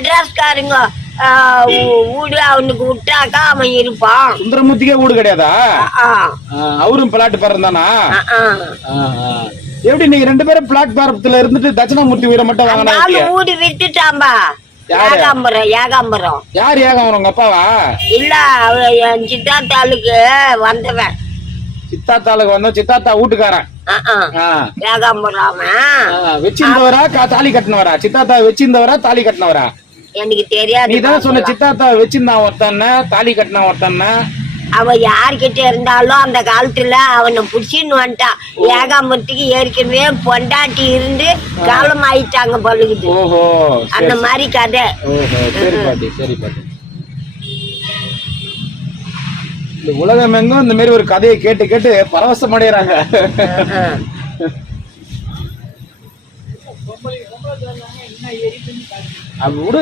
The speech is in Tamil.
மெட்ராஸ்காரங்க வீடு அவனுக்கு விட்டாக்கா அவன் இருப்பான். சுந்தரமூர்த்திக்கே வீடு கிடையாதா? அவரும் பிளாட் தானா ஆ, ஆ. எப்படி நீங்க ரெண்டு பேரும் பிளாட்பாரத்துல இருந்துட்டு தட்சிணாமூர்த்தி வீட மட்டும் வாங்கினா வீடு விட்டுட்டாம்பா. யாரு? ஏகாம்பரம் ஏகாம்பரம். யார் ஏகம் உங்க அப்பாவா? இல்ல அவ என் சித்தாத்தாளுக்கு வந்தவன். சித்தாத்தாளுக்கு வந்தோம் சித்தாத்தா வீட்டுக்காரன். ஏகாம்பரம் அவன். வச்சிருந்தவரா தாலி கட்டினவரா? சித்தாத்தா வச்சிருந்தவரா தாலி கட்டினவரா? எனக்கு தெரியாது. நீ தான் சொன்ன சித்தாத்தா வச்சிருந்தான் ஒருத்தன் தாலி கட்டின ஒருத்தன் அவ யார்கிட்ட இருந்தாலும் அந்த காலத்துல அவனை புடிச்சின்னு வந்துட்டான் ஏகாம்பரத்துக்கு ஏற்கனவே பொண்டாட்டி இருந்து காலம் ஆயிட்டாங்க பழுகுது ஓஹோ அந்த மாதிரி கதை. இந்த உலகம் எங்கும் இந்த மாதிரி ஒரு கதையை கேட்டு கேட்டு பரவசம் அடைகிறாங்க ஆ. அப்படி